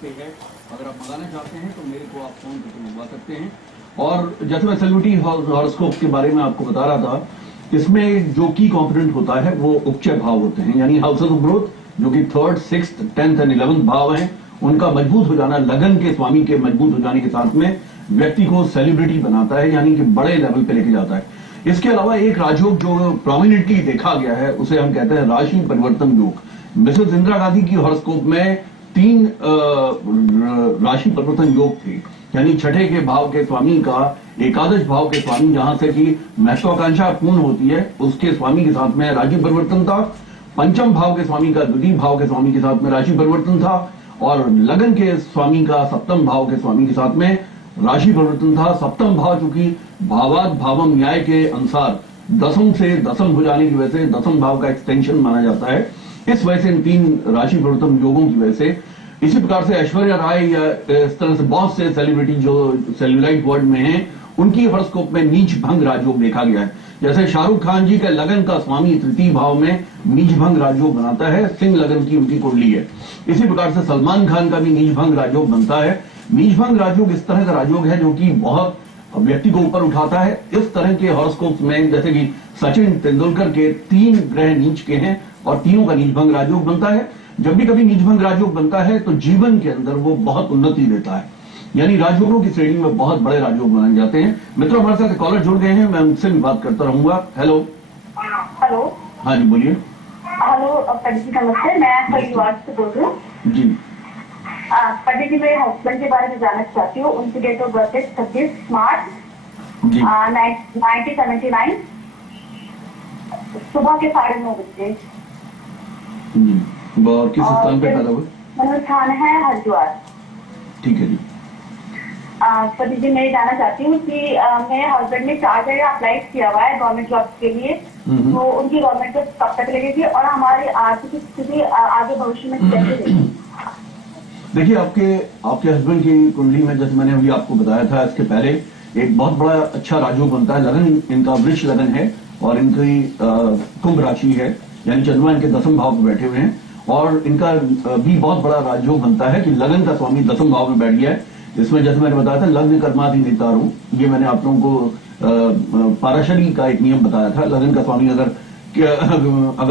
पे है। अगर आप मंगाना चाहते हैं तो मेरे को आप फोन करके मंगवा सकते हैं। और जैसे मैं सेलिब्रिटी हॉरोस्कोप के बारे में आपको बता रहा था, इसमें जो की कॉम्पोनेंट होता है वो उपचय भाव होते हैं, यानी हाउसेस ऑफ ग्रोथ, जो कि 3rd, 6th, 10th and 11th भाव हैं, उनका मजबूत हो जाना, लगन के स्वामी के मजबूत हो जाने के साथ में व्यक्ति को सेलिब्रिटी बनाता है, यानी कि बड़े लेवल पे लेके जाता है। इसके अलावा एक राजयोग जो प्रोमिनेंटली देखा गया है उसे हम कहते हैं राशि परिवर्तन योग। मिसेस इंदिरा गांधी की हॉरोस्कोप में 3 राशि परिवर्तन योग थे, यानी छठे के भाव के स्वामी का एकादश भाव के स्वामी, जहां से कि महत्वाकांक्षा पूर्ण होती है, उसके स्वामी के साथ में राशि परिवर्तन था। पंचम भाव के स्वामी का द्वितीय भाव के स्वामी के साथ में राशि परिवर्तन था, और लगन के स्वामी का सप्तम भाव के स्वामी के साथ में राशि परिवर्तन था। सप्तम भाव चूंकि भावात भावम न्याय के अनुसार दसम से दसम हो जाने की वजह से दसम भाव का एक्सटेंशन माना जाता है। इस वजह से इन 3 राशि परिवर्तन योगों की वजह से, इसी प्रकार से ऐश्वर्या राय या इस तरह से बहुत से सेलिब्रिटी जो सेल्यूलाइट वर्ल्ड में हैं, उनकी हॉरोस्कोप में नीच भंग राजयोग देखा गया है। जैसे शाहरुख खान जी का लगन का स्वामी तृतीय भाव में नीच भंग राजयोग बनाता है, सिंह लगन की उनकी कुंडली है। इसी प्रकार से सलमान खान का भी नीच भंग राजयोग बनता है। नीच भंग राजयोग इस तरह का राजयोग है जो कि बहुत व्यक्ति को ऊपर उठाता है। इस तरह के हॉरोस्कोप में जैसे कि सचिन तेंदुलकर के 3 ग्रह नीच के हैं और तीनों का नीच भंग राजयोग बनता है। जब भी कभी नीच भंग राजयोग बनता है तो जीवन के अंदर वो बहुत उन्नति देता है, यानी राजयोगों की श्रेणी में बहुत बड़े राजयोग बनाए जाते हैं। मित्रों, हमारे साथ कॉलर जुड़ गए हैं, मैं उनसे भी बात करता रहूंगा। हेलो। हेलो। हाँ जी, बोलिए। हेलो पंडित जी, नमस्ते। मैं हरिद्वार से बोल रही हूँ जी। पंडित जी, मेरे हस्बैंड के बारे में जानना चाहती हूँ। उनकी डेट ऑफ बर्थ है 26 मार्च 1979, सुबह के 9:30 बजे। और किस स्थान पे पैदा हुए? मेरा स्थान है हरिद्वार। ठीक है जी। पंडित जी, मैं जानना चाहती हूँ कि मेरे हस्बैंड ने 4 जगह अप्लाई किया हुआ है गवर्नमेंट जॉब के लिए, तो उनकी गवर्नमेंट जॉब कब तक लगेगी और हमारी आर्थिक स्थिति आगे भविष्य में कैसे रहेगी? देखिए, आपके हस्बैंड की कुंडली में, जैसे मैंने अभी आपको बताया था इसके पहले, एक बहुत बड़ा अच्छा राजयोग बनता है। लगन इनका वृक्ष लगन है और इनकी कुंभ राशि है, यानी चंद्रमा इनके 10वें भाव में बैठे हुए हैं, और इनका भी बहुत बड़ा राजयोग बनता है कि लगन का स्वामी 10वें भाव में बैठ गया है। इसमें जैसे मैंने बताया था लग्न कर्माधि नेतारू, ये मैंने आप लोगों को पाराशरी का एक नियम बताया था। लगन का स्वामी अगर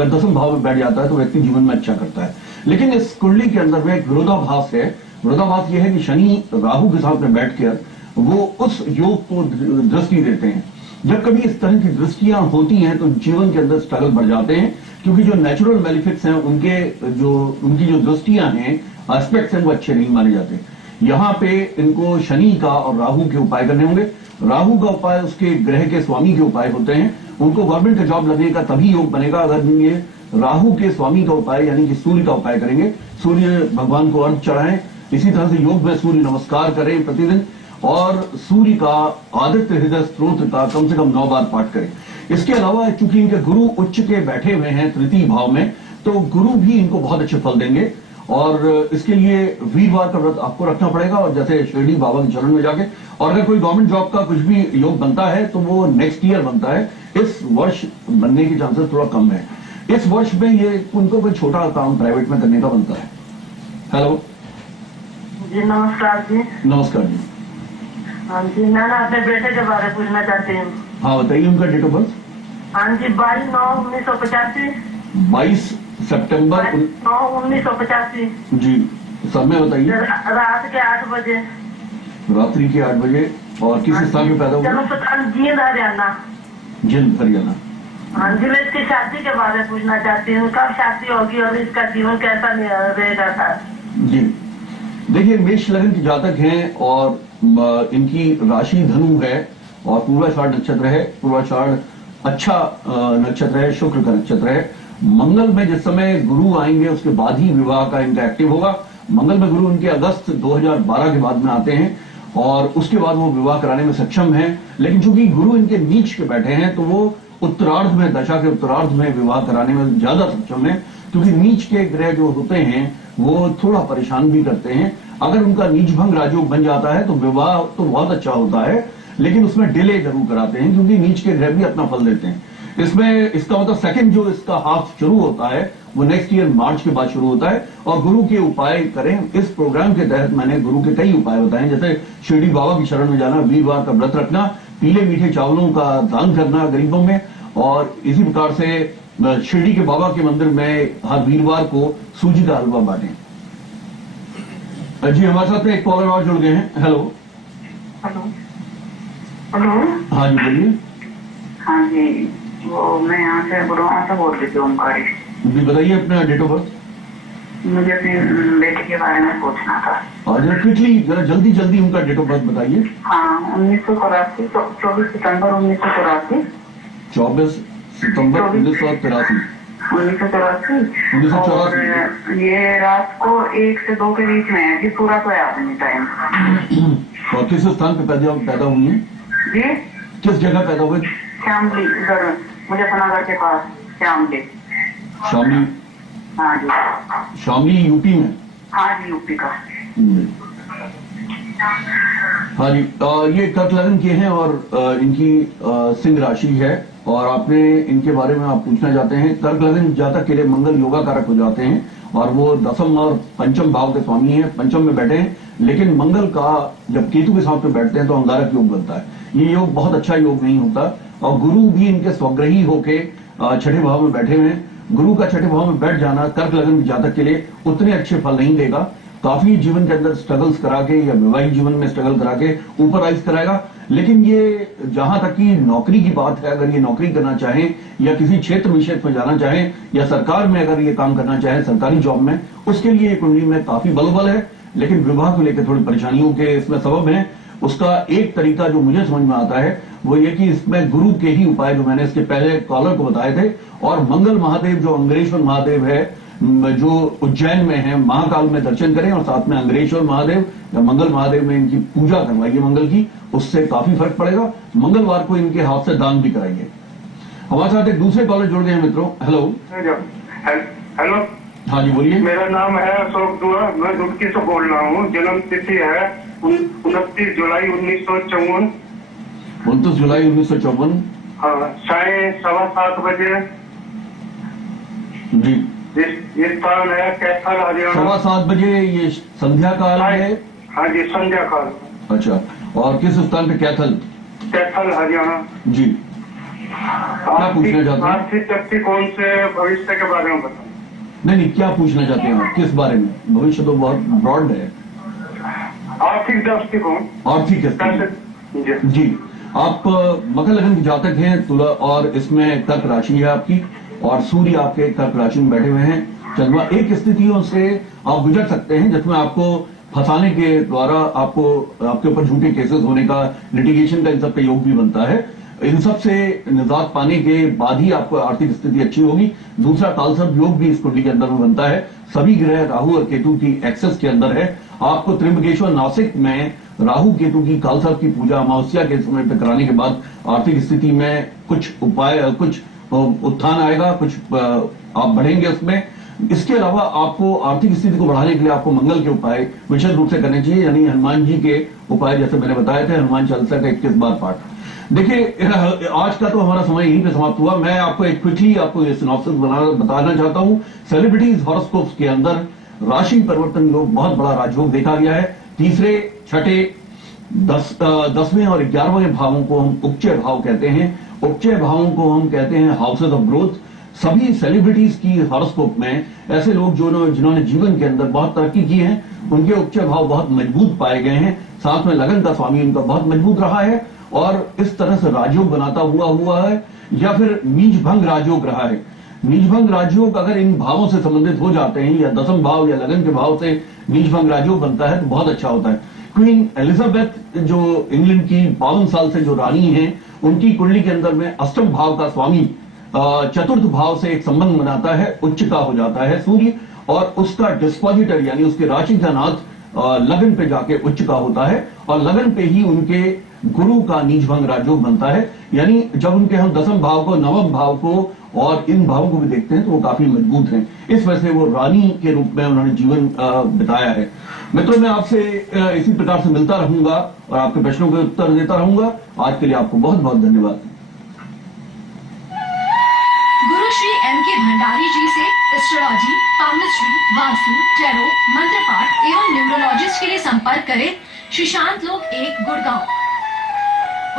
10वें भाव में बैठ जाता है तो व्यक्ति जीवन में अच्छा करता है। लेकिन इस कुंडली के अंदर में एक विरोधाभास है। विरोधाभास यह है कि शनि राहु के साथ में बैठकर वो उस योग को दृष्टि देते हैं। जब कभी इस तरह की दृष्टियां होती हैं तो जीवन के अंदर स्ट्रगल बढ़ जाते हैं, क्योंकि जो नेचुरल बेनिफिट्स हैं उनकी जो दृष्टियां हैं, एस्पेक्ट्स हैं, वो अच्छे नहीं माने जाते। यहाँ पे इनको शनि का और राहु के उपाय करने होंगे। राहु का उपाय उसके ग्रह के स्वामी के उपाय होते हैं। उनको गवर्नमेंट का जॉब लगने का तभी योग बनेगा अगर ये राहु के स्वामी का उपाय यानी कि सूर्य का उपाय करेंगे। सूर्य भगवान को अर्घ चढ़ाएं। इसी तरह से योग में सूर्य नमस्कार करें प्रतिदिन, और सूर्य का आदित्य हृदय स्तोत्र का कम से कम 9 बार पाठ करें। इसके अलावा चूंकि इनके गुरु उच्च के बैठे हुए हैं तृतीय भाव में, तो गुरु भी इनको बहुत अच्छे फल देंगे। और इसके लिए वीरवार का व्रत आपको रखना पड़ेगा, और जैसे शिरडी बाबा के चरण में जाके, और अगर कोई गवर्नमेंट जॉब का कुछ भी योग बनता है तो वो नेक्स्ट ईयर बनता है। इस वर्ष बनने की चांसेस थोड़ा कम है। इस वर्ष में ये उनको कोई छोटा काम प्राइवेट में करने का बनता है। हेलो जी, नमस्कार जी। नमस्कार जी। हाँ जी, मैं अपने बेटे के बारे में पूछना चाहती हूँ। हाँ, बताइए उनका डेट ऑफ बर्थ। हाँ जी, 22/9/1985। 22 सितंबर 1985 जी। समय बताइए। रात के 8 बजे। रात्रि के 8 बजे। और किस स्थान में पैदा हुआ? जन्म स्थान जींद, हरियाणा। जिंद, हरियाणा। हाँ जी, मैं इसकी शादी के बारे में पूछना चाहती हूँ, कब शादी होगी और इसका जीवन कैसा रहेगा सर? जी, देखिए, मेष लगन की जातक हैं और इनकी राशि धनु है और पूर्वाषाढ़ नक्षत्र है। पूर्वाषाढ़ अच्छा नक्षत्र है, शुक्र का नक्षत्र है। मंगल में जिस समय गुरु आएंगे उसके बाद ही विवाह का इनका एक्टिव होगा। मंगल में गुरु इनके अगस्त 2012 के बाद में आते हैं और उसके बाद वो विवाह कराने में सक्षम हैं। लेकिन चूंकि गुरु इनके नीच के बैठे हैं तो वो उत्तरार्ध में, दशा के उत्तरार्ध में विवाह कराने में ज्यादा सक्षम है, क्योंकि नीच के ग्रह जो होते हैं वो थोड़ा परेशान भी करते हैं। अगर उनका नीच भंग राजयोग बन जाता है तो विवाह तो बहुत अच्छा होता है, लेकिन उसमें डिले जरूर कराते हैं, क्योंकि नीच के ग्रह भी अपना फल देते हैं। इसमें इसका मतलब सेकंड जो इसका हाफ शुरू होता है वो नेक्स्ट ईयर मार्च के बाद शुरू होता है। और गुरु के उपाय करें, इस प्रोग्राम के तहत मैंने गुरु के कई उपाय बताए, जैसे शिरडी बाबा की शरण में जाना, वीरवार का व्रत रखना, पीले मीठे चावलों का दान करना गरीबों में, और इसी प्रकार से शिरडी के बाबा के मंदिर में हर वीरवार को सूजी का हलवा बांटें। जी हमारे साथ में एक कॉलर और जुड़ गए हैं। Hello hello hello. हाँ जी बोलिए। हाँ जी, वो मैं यहाँ से गुरुआ से बोल रही थी, ओमकारी। जी बताइए अपना डेट ऑफ बर्थ। मुझे अपनी बेटी के बारे में पूछना था। और जरा क्विकली, जरा जल्दी जल्दी उनका डेट ऑफ बर्थ बताइए। हाँ, 1984, 24 सितंबर 1984। 24 सितंबर 1983। 1984। और ये रात को 1 से 2 के बीच में है जी, पूरा तो याद नहीं टाइम। और किस स्थान पे पैदा हुई है जी? किस जगह पैदा हुए? श्यामली, इधर मुजफ्फरनगर के पास श्यामली। शामली। हाँ जी। शामली यूपी में? हाँ जी, यूपी का। हाँ जी, ये कर्क लगन के हैं और इनकी सिंह राशि है, और आपने इनके बारे में आप पूछना चाहते हैं। कर्क लगन जातक के लिए मंगल योगा कारक हो जाते हैं, और वो दसम और पंचम भाव के स्वामी हैं, पंचम में बैठे हैं। लेकिन मंगल का जब केतु के साथ में बैठते हैं तो अंगारक योग बनता है। ये योग बहुत अच्छा योग नहीं होता, और गुरु भी इनके स्वग्रही होके छठे भाव में बैठे हुए हैं। गुरु का छठे भाव में बैठ जाना कर्क लगन जातक के लिए उतने अच्छे फल नहीं देगा। काफी जीवन के अंदर स्ट्रगल्स करा के, या वैवाहिक जीवन में स्ट्रगल करा के ऊपर राइज कराएगा। लेकिन ये जहां तक कि नौकरी की बात है, अगर ये नौकरी करना चाहें या किसी क्षेत्र विशेष में जाना चाहें, या सरकार में अगर ये काम करना चाहें सरकारी जॉब में, उसके लिए कुंडली में काफी बल है। लेकिन विवाह को लेकर थोड़ी परेशानियों के इसमें सबब है। उसका एक तरीका जो मुझे समझ में आता है वो ये कि इसमें गुरु के ही उपाय जो मैंने इसके पहले कॉलर को बताए थे, और मंगल महादेव जो अंग्रेश्वर महादेव है जो उज्जैन में है, महाकाल में दर्शन करें, और साथ में अंग्रेश्वर महादेव या मंगल महादेव में इनकी पूजा करवाइए मंगल की, उससे काफी फर्क पड़ेगा। मंगलवार को इनके हाथ से दान भी कराइए। हमारे साथ एक दूसरे कॉलर जुड़ गए हैं मित्रों। Hello hello. हाँ जी बोलिए। मेरा नाम है अशोक दुआ, मैं दुबकी से बोल रहा हूँ। जन्म तिथि है 29 जुलाई 1954। 29 जुलाई 1954। हाँ, साढ़े 7:15 बजे। जी। ये स्थान है कैथल, हरियाणा। 7:15 बजे ये संध्या काल है? हाँ जी, संध्या काल। अच्छा, और किस स्थान पे? कैथल, कैथल हरियाणा। जी। क्या पूछना चाहते हैं? आर्थिक दृष्टिकोण से भविष्य के बारे में बताओ। नहीं, क्या पूछना चाहते हैं आप, किस बारे में? भविष्य तो बहुत ब्रॉड है। आर्थिक दृष्टिकोण। आर्थिक जी। आप मकर लगन के जातक हैं, तुला, और इसमें कर्क राशि है आपकी, और सूर्य आपके कर्क राशि में बैठे हुए हैं। चंद्रमा, एक स्थितियों से आप गुजर सकते हैं जिसमें आपको फंसाने के द्वारा आपको आपके ऊपर झूठे केसेस होने का, लिटिगेशन का, इन सब का योग भी बनता है। इन सब से निजात पाने के बाद ही आपको आर्थिक स्थिति अच्छी होगी। दूसरा, कालसर्प योग भी इस कुंडली के अंदर में बनता है। सभी ग्रह राहु और केतु की एक्सेस के अंदर है। आपको त्र्यंबकेश्वर नासिक में राहु केतु की कालसर्प की पूजा अमावस्या के समय पे कराने के बाद आर्थिक स्थिति में कुछ उपाय, कुछ उत्थान आएगा, कुछ आप बढ़ेंगे उसमें। इसके अलावा आपको आर्थिक स्थिति को बढ़ाने के लिए आपको मंगल के उपाय विशेष रूप से करने चाहिए, यानी हनुमान जी के उपाय जैसे मैंने बताए थे, हनुमान चालीसा का 21 बार पाठ। देखिए, आज का तो हमारा समय यहीं पे समाप्त हुआ। मैं आपको एक क्विकली आपको ये सिनॉप्सिस बताना चाहता हूं। सेलिब्रिटीज हॉरोस्कोप्स के अंदर राशि परिवर्तन योग बहुत बड़ा राजयोग देखा गया है। तीसरे, छठे, 10वें और 11वें भावों को हम उपचय भाव कहते हैं। उपचय भावों को हम कहते हैं हाउसेज ऑफ ग्रोथ। सभी सेलिब्रिटीज की हॉरोस्कोप में ऐसे लोग जिन्होंने जीवन के अंदर बहुत तरक्की की है, उनके उपचय भाव बहुत मजबूत पाए गए हैं। साथ में लगन का स्वामी उनका बहुत मजबूत रहा है, और इस तरह से राजयोग बनाता हुआ है, या फिर नीच भंग राजयोग रहा है। नीच भंग राजयोग अगर इन भावों से संबंधित हो जाते हैं, या दसम भाव या लगन के भाव से नीच भंग राजयोग बनता है, तो बहुत अच्छा होता है। क्वीन एलिजाबेथ जो इंग्लैंड की 52 साल से जो रानी है, उनकी कुंडली के अंदर में अष्टम भाव का स्वामी चतुर्थ भाव से एक संबंध बनाता है, उच्च का हो जाता है सूर्य, और उसका डिस्पोजिटर यानी उसके राशि का नाथ लगन पे जाके उच्च का होता है, और लगन पे ही उनके गुरु का नीच भंग राजयोग बनता है। यानी जब उनके हम दसम भाव को, नवम भाव को और इन भावों को भी देखते हैं तो वो काफी मजबूत हैं। इस वजह से वो रानी के रूप में उन्होंने जीवन बिताया है। मित्रों, मैं आपसे इसी प्रकार से मिलता रहूंगा और आपके प्रश्नों के उत्तर देता रहूंगा। आज के लिए आपको बहुत बहुत धन्यवाद। M.K. भंडारी जी से एस्ट्रोलॉजी, पामिस्ट्री, वास्तु, टैरो, मंत्र पाठ एवं न्यूरोलॉजिस्ट के लिए संपर्क करें श्रीशांत लोक 1 गुड़गांव।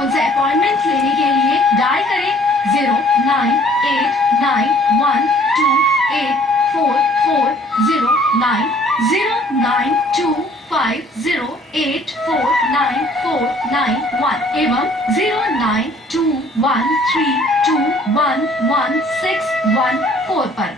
उनसे अपॉइंटमेंट लेने के लिए डायल करें 09892844090 09250849491 एवं 09213211614 पर।